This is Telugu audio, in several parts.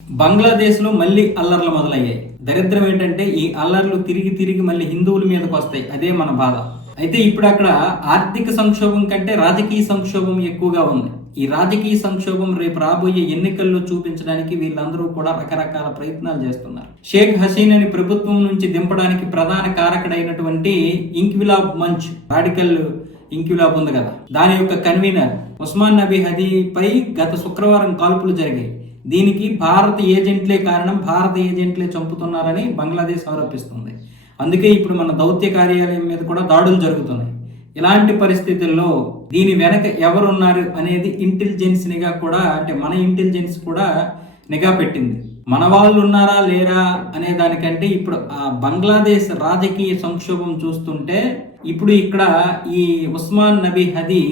బంగ్లాదేశ్లో మళ్ళీ అల్లర్లు మొదలయ్యాయి. దరిద్రం ఏంటంటే ఈ అల్లర్లు తిరిగి తిరిగి మళ్ళీ హిందువుల మీదకి వస్తాయి. అదే మన బాధ. అయితే ఇప్పుడు అక్కడ ఆర్థిక సంక్షోభం కంటే రాజకీయ సంక్షోభం ఎక్కువగా ఉంది. ఈ రాజకీయ సంక్షోభం రేపు రాబోయే ఎన్నికల్లో చూపించడానికి వీళ్ళందరూ కూడా రకరకాల ప్రయత్నాలు చేస్తున్నారు. షేక్ హసీనాని ప్రభుత్వం నుంచి దింపడానికి ప్రధాన కారకుడైనటువంటి ఇంక్విలాబ్ మంచ్, రాడికల్ ఇంక్విలాబ్ ఉంది కదా, దాని యొక్క కన్వీనర్ ఉస్మాన్ నబీ హదీపై గత శుక్రవారం కాల్పులు జరిగాయి. దీనికి భారత ఏజెంట్లే కారణం, భారత ఏజెంట్లే చంపుతున్నారని బంగ్లాదేశ్ ఆరోపిస్తుంది. అందుకే ఇప్పుడు మన దౌత్య కార్యాలయం మీద కూడా దాడులు జరుగుతున్నాయి. ఇలాంటి పరిస్థితుల్లో దీని వెనక ఎవరున్నారు అనేది ఇంటెలిజెన్స్ నిఘా కూడా, అంటే మన ఇంటెలిజెన్స్ కూడా నిఘా పెట్టింది. మన వాళ్ళు ఉన్నారా లేరా అనే దానికంటే ఇప్పుడు ఆ బంగ్లాదేశ్ రాజకీయ సంక్షోభం చూస్తుంటే ఇప్పుడు ఇక్కడ ఈ ఉస్మాన్ నబీ హదీ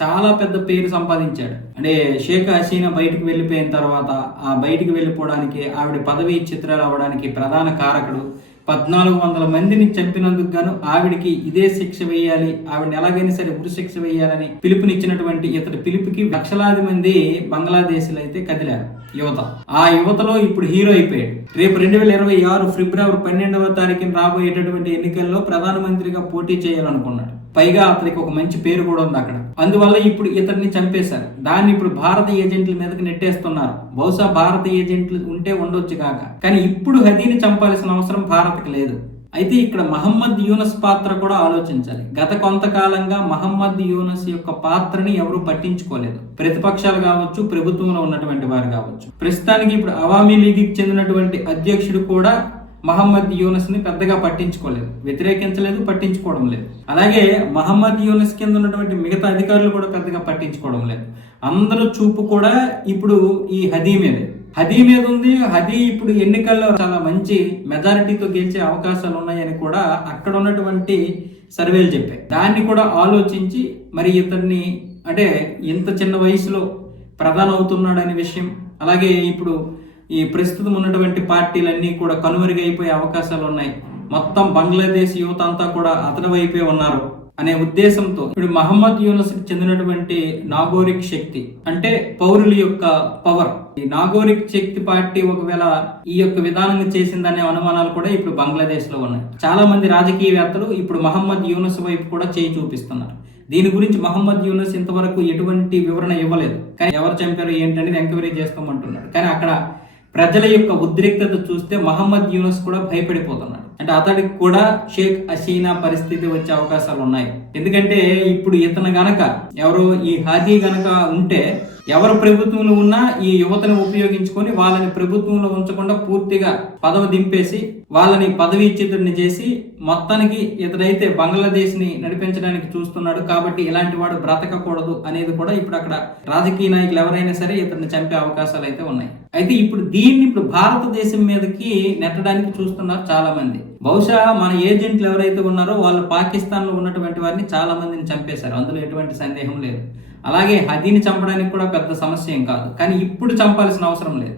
చాలా పెద్ద పేరు సంపాదించాడు. అంటే షేక్ హసీనా బయటికి వెళ్ళిపోయిన తర్వాత ఆ బయటికి వెళ్ళిపోవడానికి, ఆవిడ పదవి చిత్రాలు అవ్వడానికి ప్రధాన కారకుడు. 1400 మందిని చంపినందుకు గాను ఆవిడికి ఇదే శిక్ష వేయాలి, ఆవిడని ఎలాగైనా సరే ఉరి శిక్ష వేయాలని పిలుపునిచ్చినటువంటి ఇతడి పిలుపుకి లక్షలాది మంది బంగ్లాదేశీలు అయితే కదిలారు, యువత. ఆ యువతలో ఇప్పుడు హీరో అయిపోయాడు. రేపు 2026 ఫిబ్రవరి 12వ తారీఖున రాబోయేటటువంటి ఎన్నికల్లో ప్రధానమంత్రిగా పోటీ చేయాలనుకున్నాడు. పైగా అతనికి ఒక మంచి పేరు కూడా ఉంది అక్కడ. అందువల్ల ఇప్పుడు ఇతడిని చంపేశారు. దాన్ని ఇప్పుడు భారత ఏజెంట్ల మీదకి నెట్టేస్తున్నారు. బహుశా భారత ఏజెంట్లు ఉంటే ఉండొచ్చు కాక, కానీ ఇప్పుడు హదీని చంపాల్సిన అవసరం భారత్కి లేదు. అయితే ఇక్కడ మహమ్మద్ యూనస్ పాత్ర కూడా ఆలోచించాలి. గత కొంతకాలంగా మహమ్మద్ యూనస్ యొక్క పాత్రని ఎవరు పట్టించుకోలేదు. ప్రతిపక్షాలు కావచ్చు, ప్రభుత్వంలో ఉన్నటువంటి వారు కావచ్చు. ప్రస్తుతానికి ఇప్పుడు అవామీ లీగ్కి చెందినటువంటి అధ్యక్షుడు కూడా మహమ్మద్ యూనస్ ని పెద్దగా పట్టించుకోలేదు, వ్యతిరేకించలేదు, పట్టించుకోవడం లేదు. అలాగే మహమ్మద్ యూనస్ కింద ఉన్నటువంటి మిగతా అధికారులు కూడా పెద్దగా పట్టించుకోవడం లేదు. అందరూ చూపు కూడా ఇప్పుడు ఈ హదీ మీదే. హదీ మీద ఉంది. హదీ ఇప్పుడు ఎన్నికల్లో చాలా మంచి మెజారిటీతో గెలిచే అవకాశాలు ఉన్నాయని కూడా అక్కడ ఉన్నటువంటి సర్వేలు చెప్పాయి. దాన్ని కూడా ఆలోచించి మరి ఇతన్ని, అంటే ఇంత చిన్న వయసులో ప్రధాని అవుతున్నాడనే విషయం, అలాగే ఇప్పుడు ఈ ప్రస్తుతం ఉన్నటువంటి పార్టీలన్నీ కూడా కనుమరుగైపోయే అవకాశాలు ఉన్నాయి, మొత్తం బంగ్లాదేశ్ యువత అంతా కూడా అతని వైపే ఉన్నారు అనే ఉద్దేశంతో ఇప్పుడు మహమ్మద్ యూనస్ కి చెందినటువంటి నాగోరిక్ శక్తి, అంటే పౌరుల యొక్క పవర్, ఈ నాగోరిక్ శక్తి పార్టీ ఒకవేళ ఈ యొక్క విధానంగా చేసిందనే అనుమానాలు కూడా ఇప్పుడు బంగ్లాదేశ్ లో ఉన్నాయి. చాలా మంది రాజకీయవేత్తలు ఇప్పుడు మహమ్మద్ యూనస్ వైపు కూడా చేయి చూపిస్తున్నారు. దీని గురించి మహమ్మద్ యూనస్ ఇంతవరకు ఎటువంటి వివరణ ఇవ్వలేదు. కానీ ఎవరు చంపారు ఏంటనేది ఎంక్వైరీ చేస్తామంటున్నాడు. కానీ అక్కడ ప్రజల యొక్క ఉద్రిక్తత చూస్తే మహమ్మద్ యూనస్ కూడా భయపడిపోతున్నాడు. అంటే అతడికి కూడా షేక్ హసీనా పరిస్థితి వచ్చే అవకాశాలు ఉన్నాయి. ఎందుకంటే ఇప్పుడు ఇతను గనక, ఎవరు ఈ హాదీ గనక ఉంటే, ఎవరు ప్రభుత్వంలో ఉన్నా ఈ యువతను ఉపయోగించుకొని వాళ్ళని ప్రభుత్వంలో ఉంచకుండా పూర్తిగా పదవి దింపేసి వాళ్ళని పదవీచ్యుతుడిని చేసి మొత్తానికి ఇతడైతే బంగ్లాదేశ్ ని నడిపించడానికి చూస్తున్నాడు. కాబట్టి ఇలాంటి వాడు బ్రతకకూడదు అనేది కూడా ఇప్పుడు అక్కడ రాజకీయ నాయకులు ఎవరైనా సరే ఇతడిని చంపే అవకాశాలు అయితే ఉన్నాయి. అయితే ఇప్పుడు దీన్ని ఇప్పుడు భారతదేశం మీదకి నెట్టడానికి చూస్తున్నారు చాలా మంది. బహుశా మన ఏజెంట్లు ఎవరైతే ఉన్నారో వాళ్ళు పాకిస్తాన్ లో ఉన్నటువంటి వారిని చాలా మందిని చంపేశారు, అందులో ఎటువంటి సందేహం లేదు. అలాగే హదీని చంపడానికి కూడా పెద్ద సమస్య ఏం కాదు, కానీ ఇప్పుడు చంపాల్సిన అవసరం లేదు.